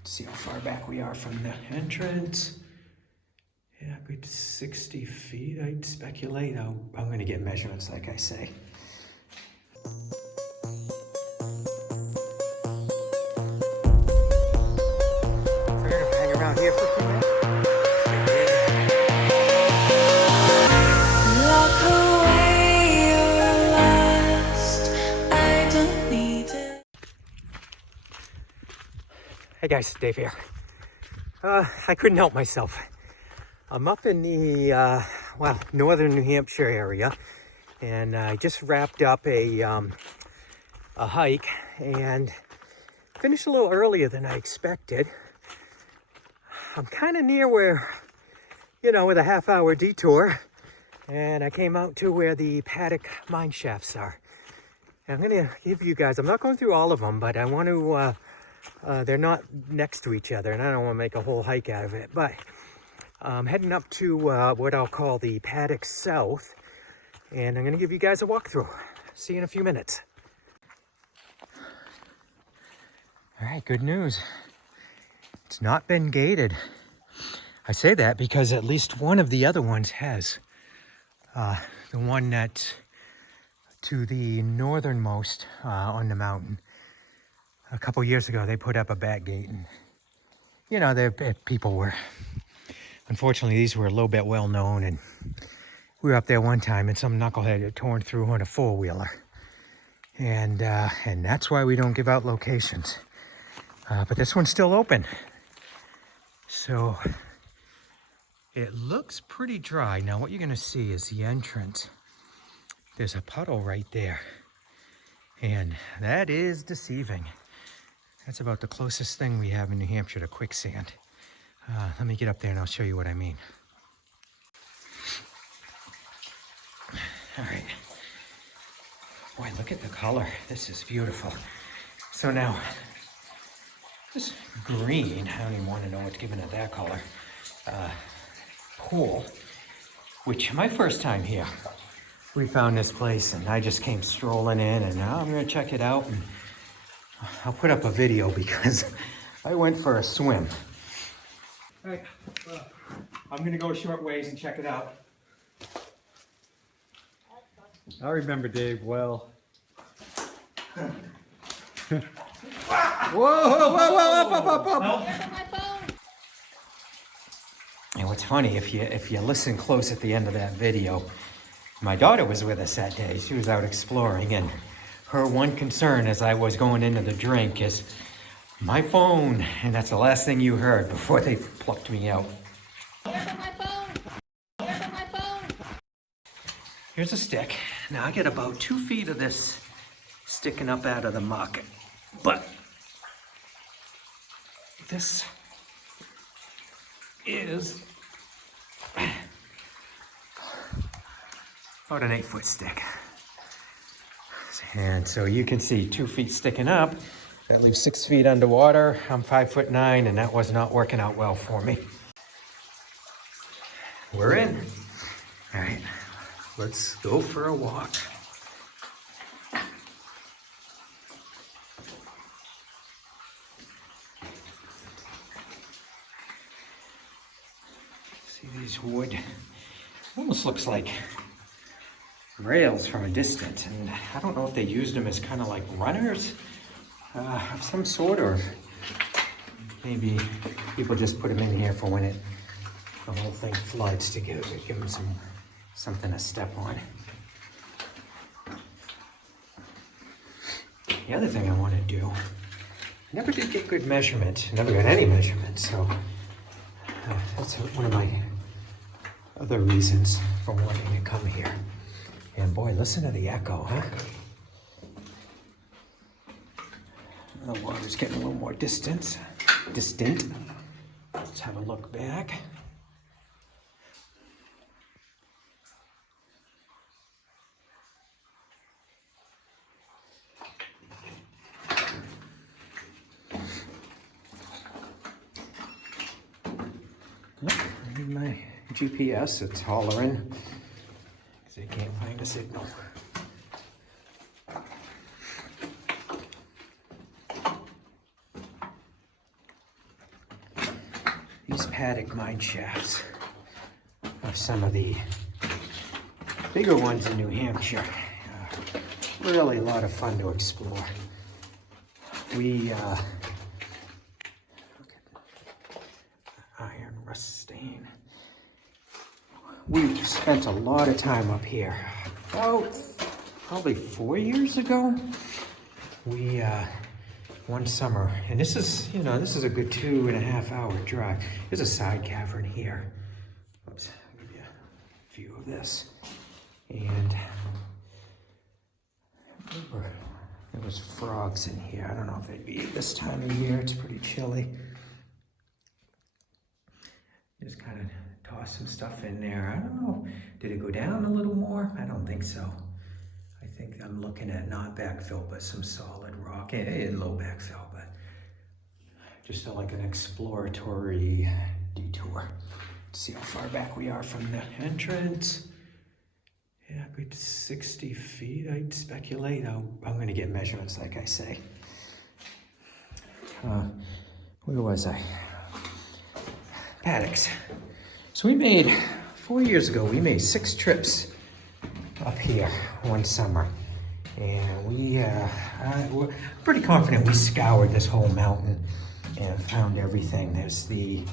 Let's see how far back we are from the entrance. Yeah, good 60 feet, I'd speculate. I'm gonna get measurements like I say. We're gonna hang around here for a few minutes. Hey guys, Dave here. I couldn't help myself. I'm up in the, northern New Hampshire area, and I just wrapped up a hike and finished a little earlier than I expected. I'm kind of near where, with a half-hour detour, and I came out to where the Paddock mine shafts are. And I'm going to give you guys, I'm not going through all of them, but I want to, they're not next to each other, and I don't want to make a whole hike out of it, but I'm heading up to what I'll call the Paddock South, and I'm going to give you guys a walkthrough. See you in a few minutes. All right, good news. It's not been gated. I say that because at least one of the other ones has. The one that's to the northernmost on the mountain. A couple years ago, they put up a back gate, and people were, unfortunately, these were a little bit well known, and we were up there one time, and some knucklehead had torn through on a four-wheeler, and that's why we don't give out locations. But this one's still open, so it looks pretty dry. Now, what you're going to see is the entrance. There's a puddle right there, and that is deceiving. That's about the closest thing we have in New Hampshire to quicksand. Let me get up there and I'll show you what I mean. All right. Boy, look at the color. This is beautiful. So now, this green, I don't even want to know what's given it that color, pool, which my first time here, we found this place and I just came strolling in, and now I'm going to check it out, and I'll put up a video because I went for a swim. All right, I'm going to go a short ways and check it out. I remember Dave well. Whoa, up. And what's funny, if you listen close at the end of that video, my daughter was with us that day. She was out exploring, and her one concern as I was going into the drink is my phone, and that's the last thing you heard before they plucked me out. Here's a stick. Now I get about 2 feet of this sticking up out of the muck, but this is about an 8-foot stick. And so you can see 2 feet sticking up. That leaves 6 feet underwater. I'm 5'9", and that was not working out well for me. We're in. All right, let's go for a walk. See these wood, almost looks like rails from a distance, and I don't know if they used them as kind of like runners of some sort, or maybe people just put them in here for when the whole thing floods to give them something to step on. The other thing I want to do, I never did get good measurements, never got any measurements, so that's one of my other reasons for wanting to come here. And boy, listen to the echo, huh? The water's getting a little more distant. Let's have a look back. I need my GPS, it's hollering because I can't find a signal. Paddock mine shafts are some of the bigger ones in New Hampshire. Really a lot of fun to explore. We, look at iron rust stain. We spent a lot of time up here. Oh, probably 4 years ago. We, one summer, and this is, you know, this is a good 2.5 hour drive. There's a side cavern here. Oops, I'll give you a view of this. And I remember there was frogs in here. I don't know if they'd be this time of year. It's pretty chilly. Just kind of toss some stuff in there. I don't know. Did it go down a little more? I don't think so. I think I'm looking at not backfill, but some solid rock and low backfill, but just like an exploratory detour. Let's see how far back we are from the entrance. Yeah, good 60 feet, I'd speculate. I'm going to get measurements, like I say. Where was I? Paddocks. So we made, 4 years ago, we made 6 trips up here one summer. And we're pretty confident we scoured this whole mountain and found everything. There's the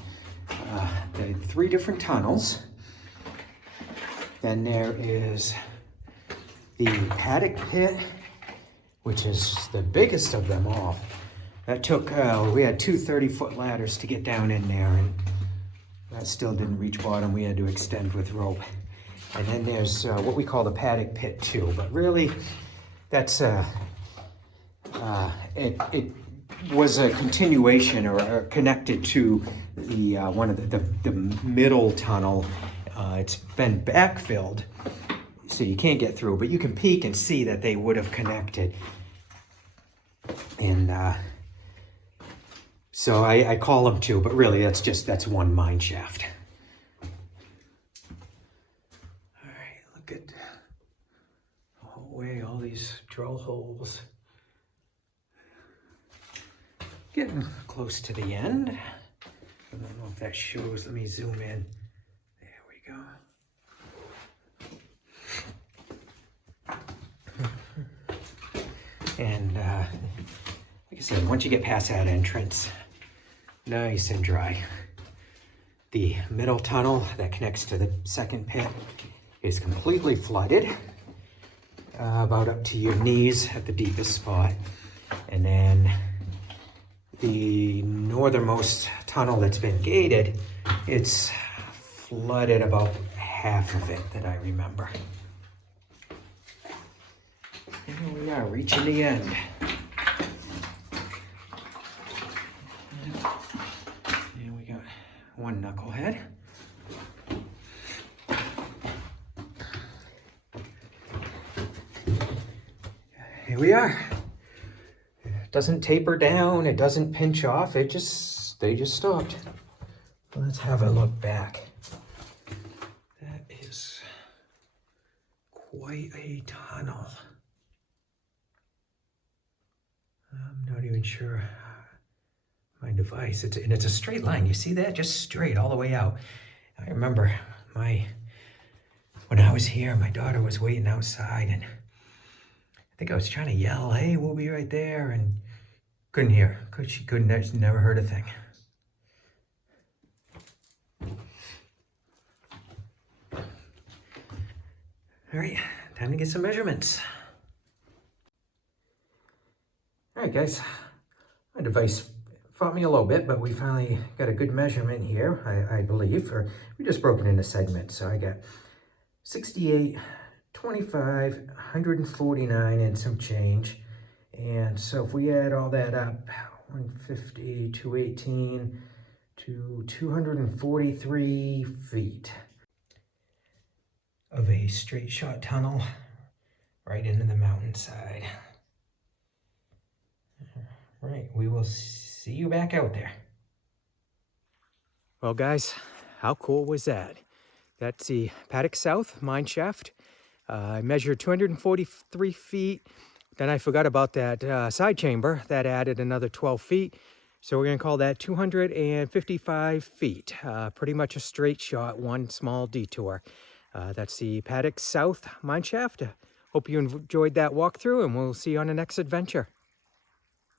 3 different tunnels. Then there is the Paddock Pit, which is the biggest of them all. That took, we had 2 30-foot ladders to get down in there, and that still didn't reach bottom. We had to extend with rope. And then there's what we call the Paddock Pit 2, but really that's it was a continuation or connected to the one of the middle tunnel. It's been backfilled, so you can't get through, but you can peek and see that they would have connected. And so I call them 2, but really that's one mine shaft. All right, look at the whole way, all these drill holes. Getting close to the end. I don't know if that shows. Let me zoom in. There we go. And like I said, once you get past that entrance, nice and dry. The middle tunnel that connects to the second pit is completely flooded, about up to your knees at the deepest spot. And then the northernmost tunnel that's been gated, it's flooded about half of it that I remember. And here we are, reaching the end. And we got one knucklehead. Here we are. It doesn't taper down, it doesn't pinch off, they just stopped. Let's have a look back. That is quite a tunnel. I'm not even sure my device, it's a straight line. You see that? Just straight all the way out. I remember when I was here, my daughter was waiting outside, and I think I was trying to yell, "Hey, we'll be right there," and couldn't hear. She couldn't, never heard a thing. All right, time to get some measurements. All right, guys, my device fought me a little bit, but we finally got a good measurement here, I believe. We just broke it into segments, so I got 68, 25, 149 and some change. And so if we add all that up, 150, 218 to 243 feet of a straight shot tunnel right into the mountainside. All right, we will see you back out there. Well, guys, how cool was that? That's the Paddock South mine shaft. I measured 243 feet. Then I forgot about that side chamber that added another 12 feet. So we're going to call that 255 feet. Pretty much a straight shot, one small detour. That's the Paddock South mineshaft. Hope you enjoyed that walkthrough, and we'll see you on the next adventure.